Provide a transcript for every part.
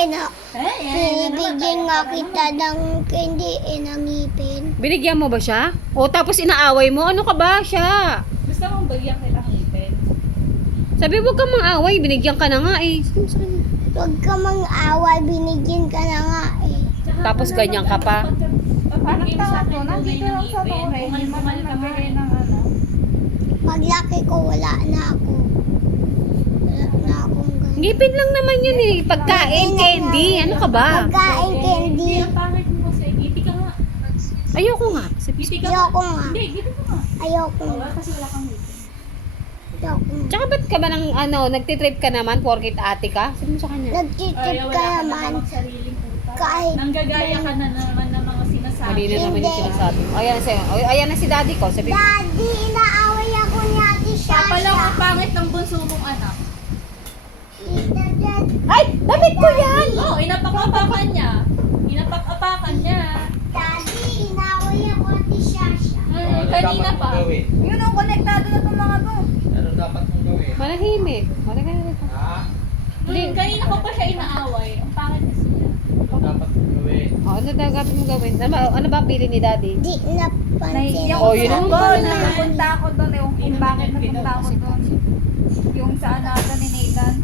Binibigyan nga kita ng candy ng ngipin. Binigyan mo ba siya? O tapos inaaway mo? Ano ka ba siya? Gusto mong bagyan kita ng ngipin? Sabi huwag kang mang-away, binigyan ka na nga eh. Sabi mo sa kanya. Huwag ka mang-away, binigyan ka na nga eh. Tapos ganyan ka pa. Parang tato, nandito lang sa bahay. Bumal ka pa rin ng ano. Paglaki ko, wala na ako. Wala na akong ganyan. Ngipin lang naman yun eh. Pagkain, candy. Ano ka ba? Pagkain candy. Ang pangit mo kasi. Ngiti ka nga. Ayoko nga. Sabi, Ngiti ka nga. Ayoko nga. Hindi, ngiti ka nga. Ayoko Wala nga. kasi wala kang ngiti. Ayoko nga. tsaka ba't ka ba ng nagtitrip ka naman porkit ate ka? Sabi mo sa kanya. Nagtitip Wala ka ka naman. namang sariling utak. Kahit Nanggagaya ka na naman ng mga sinasabi. Mali na naman yung Hindi. sinasabi. O, ayan na sa'yo. O, ayan na si daddy ko. Sabi mo. Daddy, inaaway ako ni Ate Papa lang Shasha. ang pangit ng bunso mong anak. Ay! Damit ko yan! Oo, inapak-apakan niya. Inapak-apakan niya. Daddy, inaaway ako Ate Shasha. Kanina pa. Yun ang konektado na itong mga to. Ano dapat mong gawin? Manahimik. Manahimik. Ha? Kanina ko pa siya inaaway. Ang pangit kasi niya. Ano dapat mong gawin? O, ano dapat mo gawin? Ano ba ang pili ni daddy? Di napansin. Naiiyak Oh, ko yun sa ang doon. pala. Napunta ako doon. Ewan kung bakit napunta ako doon. Yung sa anaga ni Nathan.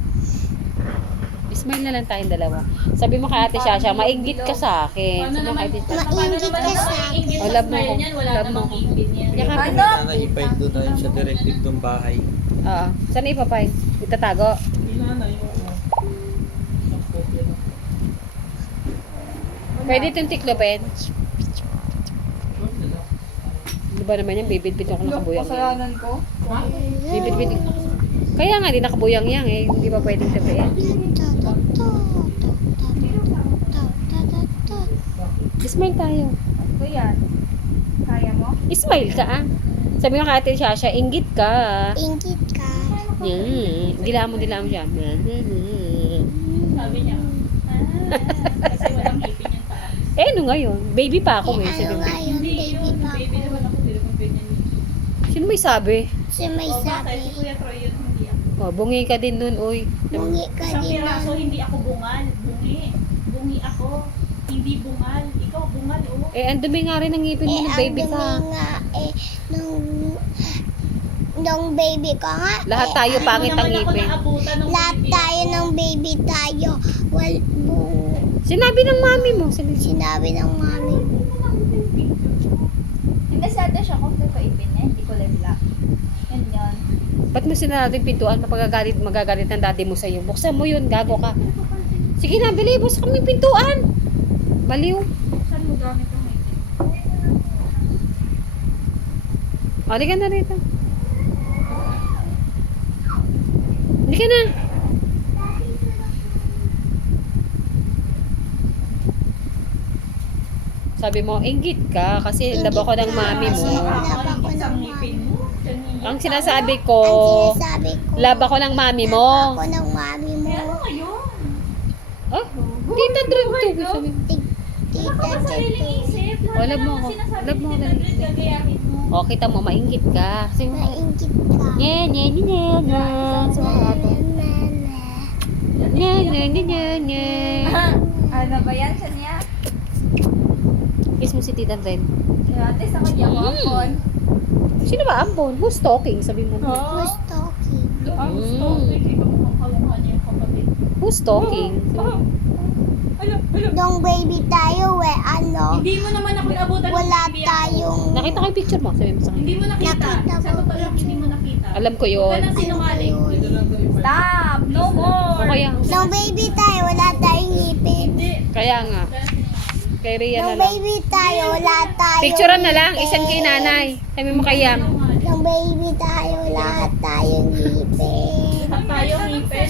Smile na lang tayong dalawa. Sabi mo kay ate Shasha, mainggit ka sa akin. Paano Sabi mo kay naman, ate Mainggit ka sa akin. Oh, love mo ko. Yan, wala Love mo namang ko. ngipin yan. Yakap Ano? mo. Sana ipaid doon tayo sa directive ng bahay. Oo. Saan ipapay? Itatago? Inanay mo. Pwede itong tiklopin? Di ba naman yan, bibit-bit ako nakabuyang yan. Kasalanan ko. Bibit-bit. Kaya nga, di nakabuyang yan eh. Hindi ba pwedeng tipiin? Smile tayo. Ito yan. Kaya mo? Smile ka ah. Sabi mo kay ate Shasha, inggit ka. Ingit ka. Dilaan mo siya. Sabi niya. Kasi walang ngipin yung taas. Eh, ano ngayon? Baby pa ako eh. Ano Sabi mo. nga yun, Hindi baby yun. pa Baby ako. naman ako. Hindi naman ganyan. Sino may sabi? Si may O bakit? Si sabi, Kuya Troy yun, hindi ako. Oh, bungi ka din nun, uy. bungi ka Isang din piraso, nun. hindi ako bungal. Bungi. Bungi ako. Hindi bungal. Ikaw bungal, oh. Eh, ang dumi nga rin ng ngipin mo Eh, nung ang baby ka. dumi nga nung baby ka nga. Lahat tayo Hindi mo pangit ang naman ako ngipin. naabutan ng Lahat baby tayo ako. ng baby tayo. Sinabi ng mami mo. Sinabi ng mami mo. Hindi sa ate siya kung ito ipin niya. Hindi ko lang. Yan yun. Ba't mo sinarating pintuan? Magagalit ng daddy mo sa'yo. Buksan mo yun, gago ka. Sige na, bili. Buksan kami yung pintuan. Baliw. Saan mo gamit ang ngipin? Halika na rito. Halika na. Sabi mo, inggit ka kasi laba ko ng mami mo. Laba ko ng Isang mami ngipin mo. Kanina. Ang sinasabi ko, Ang sinasabi ko. laba ko ng mami mo. Laba ko ng mami mo. Ano ngayon? Oh, tita Dread to. Sabi mo. Tita Baka sa sariling isip. Oh, love mo ako. Love mo ako, dali. Gagayahin mo. Oh, kita mo, mainggit ka. Kasi mo, Nainggit ka. nye, nye, nye, nye, nye. Sabi mo ate. Nye, nye, nye, nye, nye. Ano ba yan siya niya? Kiss mo si tita Dread. Ate sa kanya ko hapon. Sino ba ampon? Who's talking? Sabi mo. Who's talking? Ang gusto. Hindi ba mukhang kamukha niya yung kapatid? Who's talking? Sabi mo. Nung baby tayo, Hindi mo naman ako naabutan ng wala baby ako. tayong, Nakita ko yung picture mo. Sabi mo sa Hindi kanya. mo nakita. Nakita Sa ko. totoo lang, hindi mo nakita. Alam ko Huwag yun. ka nang sinungaling. Stop! No more! O kaya, nung baby tayo, wala tayong ngipin. Hindi. kaya nga. Kay Rhea na Nung lang. baby tayo, wala tayong Picturean na lang. ngipin. Isan kay nanay. Sabi mo kay Yam. Nung baby tayo, lahat tayong ngipin. Tayo ngipin.